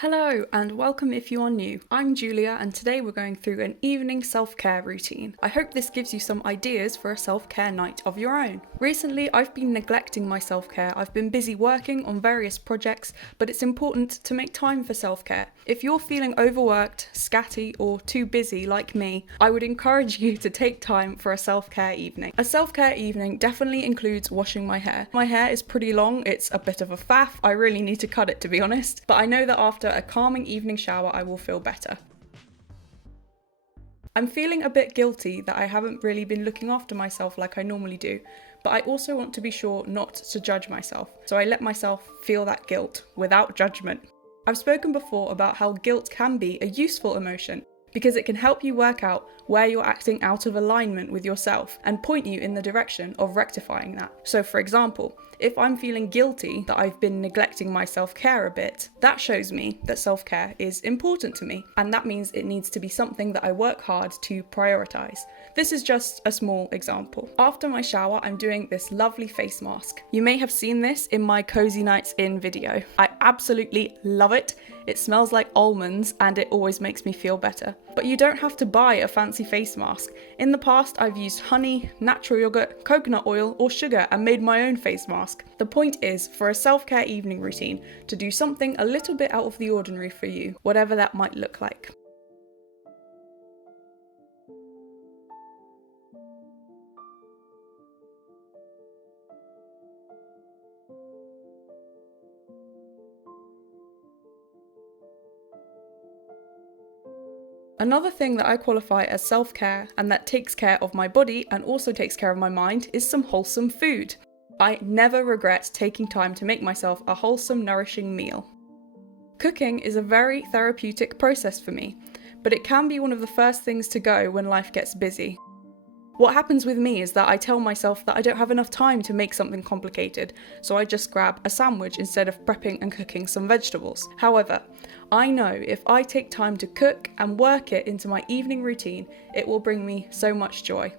Hello and welcome if you are new. I'm Julia and today we're going through an evening self-care routine. I hope this gives you some ideas for a self-care night of your own. Recently I've been neglecting my self-care. I've been busy working on various projects, but it's important to make time for self-care. If you're feeling overworked, scatty or too busy like me, I would encourage you to take time for a self-care evening. A self-care evening definitely includes washing my hair. My hair is pretty long, it's a bit of a faff, I really need to cut it to be honest, but I know that after a calming evening shower I will feel better. I'm feeling a bit guilty that I haven't really been looking after myself like I normally do, but I also want to be sure not to judge myself, so I let myself feel that guilt without judgment. I've spoken before about how guilt can be a useful emotion because it can help you work out where you're acting out of alignment with yourself and point you in the direction of rectifying that. So for example, if I'm feeling guilty that I've been neglecting my self-care a bit, that shows me that self-care is important to me, and that means it needs to be something that I work hard to prioritize. This is just a small example. After my shower, I'm doing this lovely face mask. You may have seen this in my Cozy Nights In video. I absolutely love it. It smells like almonds and it always makes me feel better. But you don't have to buy a fancy face mask. In the past, I've used honey, natural yogurt, coconut oil, or sugar and made my own face mask. The point is, for a self-care evening routine, to do something a little bit out of the ordinary for you, whatever that might look like. Another thing that I qualify as self-care and that takes care of my body and also takes care of my mind is some wholesome food. I never regret taking time to make myself a wholesome, nourishing meal. Cooking is a very therapeutic process for me, but it can be one of the first things to go when life gets busy. What happens with me is that I tell myself that I don't have enough time to make something complicated, so I just grab a sandwich instead of prepping and cooking some vegetables. However, I know if I take time to cook and work it into my evening routine, it will bring me so much joy.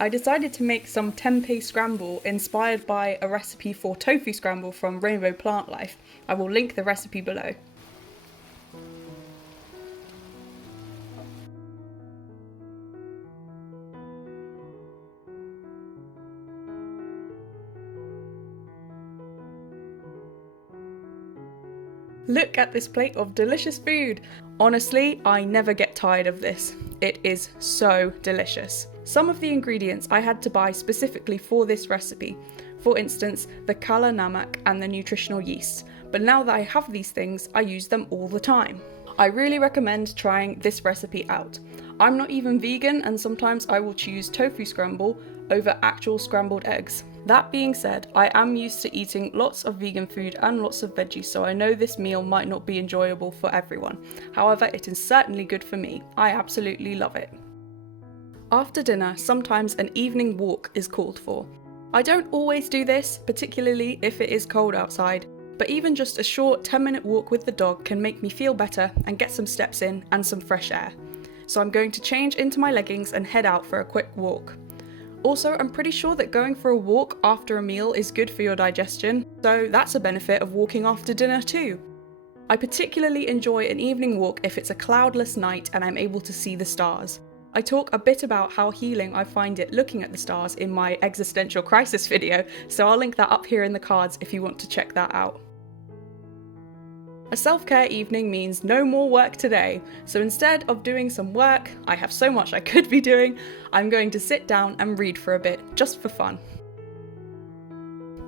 I decided to make some tempeh scramble inspired by a recipe for tofu scramble from Rainbow Plant Life. I will link the recipe below. Look at this plate of delicious food! Honestly, I never get tired of this. It is so delicious. Some of the ingredients I had to buy specifically for this recipe. For instance, the kala namak and the nutritional yeast. But now that I have these things, I use them all the time. I really recommend trying this recipe out. I'm not even vegan and sometimes I will choose tofu scramble over actual scrambled eggs. That being said, I am used to eating lots of vegan food and lots of veggies, so I know this meal might not be enjoyable for everyone. However, it is certainly good for me. I absolutely love it. After dinner, sometimes an evening walk is called for. I don't always do this, particularly if it is cold outside, but even just a short 10-minute walk with the dog can make me feel better and get some steps in and some fresh air. So I'm going to change into my leggings and head out for a quick walk. Also, I'm pretty sure that going for a walk after a meal is good for your digestion, so that's a benefit of walking after dinner too. I particularly enjoy an evening walk if it's a cloudless night and I'm able to see the stars. I talk a bit about how healing I find it looking at the stars in my existential crisis video, so I'll link that up here in the cards if you want to check that out. A self-care evening means no more work today, so instead of doing some work, I have so much I could be doing, I'm going to sit down and read for a bit, just for fun.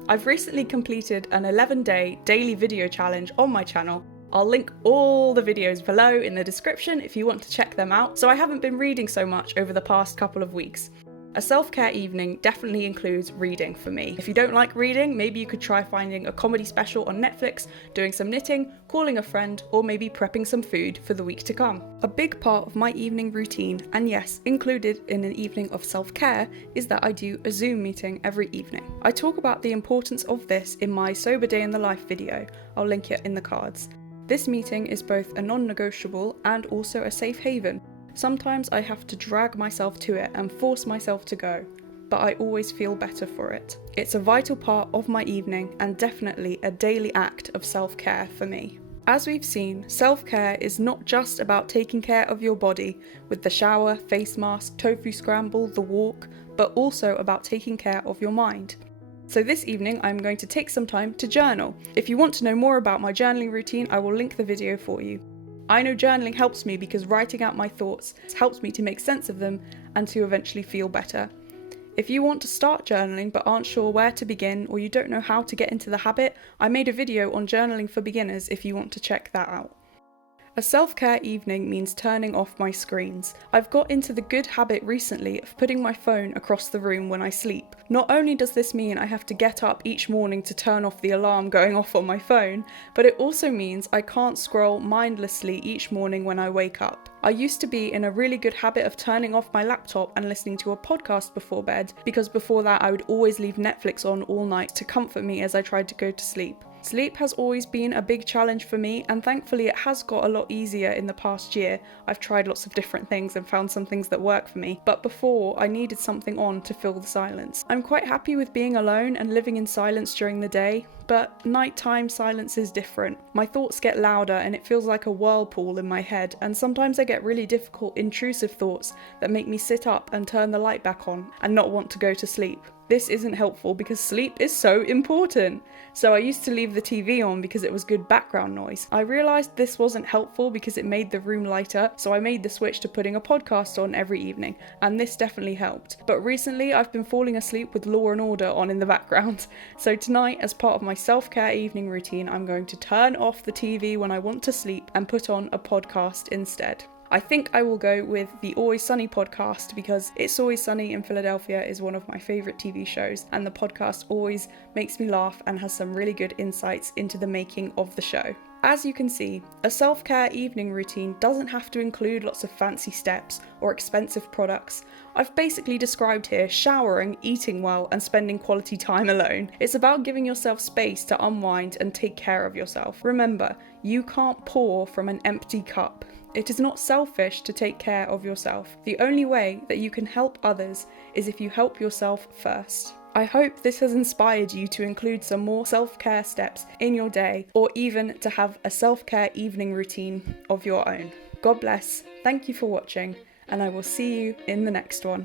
I've recently completed an 11-day daily video challenge on my channel. I'll link all the videos below in the description if you want to check them out, so I haven't been reading so much over the past couple of weeks. A self-care evening definitely includes reading for me. If you don't like reading, maybe you could try finding a comedy special on Netflix, doing some knitting, calling a friend, or maybe prepping some food for the week to come. A big part of my evening routine, and yes, included in an evening of self-care, is that I do a Zoom meeting every evening. I talk about the importance of this in my Sober Day in the Life video. I'll link it in the cards. This meeting is both a non-negotiable and also a safe haven. Sometimes I have to drag myself to it and force myself to go, but I always feel better for it. It's a vital part of my evening and definitely a daily act of self-care for me. As we've seen, self-care is not just about taking care of your body with the shower, face mask, tofu scramble, the walk, but also about taking care of your mind. So this evening I'm going to take some time to journal. If you want to know more about my journaling routine, I will link the video for you. I know journaling helps me because writing out my thoughts helps me to make sense of them and to eventually feel better. If you want to start journaling but aren't sure where to begin or you don't know how to get into the habit, I made a video on journaling for beginners if you want to check that out. A self-care evening means turning off my screens. I've got into the good habit recently of putting my phone across the room when I sleep. Not only does this mean I have to get up each morning to turn off the alarm going off on my phone, but it also means I can't scroll mindlessly each morning when I wake up. I used to be in a really good habit of turning off my laptop and listening to a podcast before bed, because before that I would always leave Netflix on all night to comfort me as I tried to go to sleep. Sleep has always been a big challenge for me, and thankfully it has got a lot easier in the past year. I've tried lots of different things and found some things that work for me, but before I needed something on to fill the silence. I'm quite happy with being alone and living in silence during the day, but nighttime silence is different. My thoughts get louder and it feels like a whirlpool in my head, and sometimes I get really difficult, intrusive thoughts that make me sit up and turn the light back on and not want to go to sleep. This isn't helpful because sleep is so important. So I used to leave the TV on because it was good background noise. I realised this wasn't helpful because it made the room lighter, so I made the switch to putting a podcast on every evening, and this definitely helped. But recently I've been falling asleep with Law and Order on in the background. So tonight, as part of my self-care evening routine, I'm going to turn off the TV when I want to sleep and put on a podcast instead. I think I will go with the Always Sunny podcast because It's Always Sunny in Philadelphia is one of my favourite TV shows, and the podcast always makes me laugh and has some really good insights into the making of the show. As you can see, a self-care evening routine doesn't have to include lots of fancy steps or expensive products. I've basically described here showering, eating well, and spending quality time alone. It's about giving yourself space to unwind and take care of yourself. Remember, you can't pour from an empty cup. It is not selfish to take care of yourself. The only way that you can help others is if you help yourself first. I hope this has inspired you to include some more self-care steps in your day, or even to have a self-care evening routine of your own. God bless, thank you for watching, and I will see you in the next one.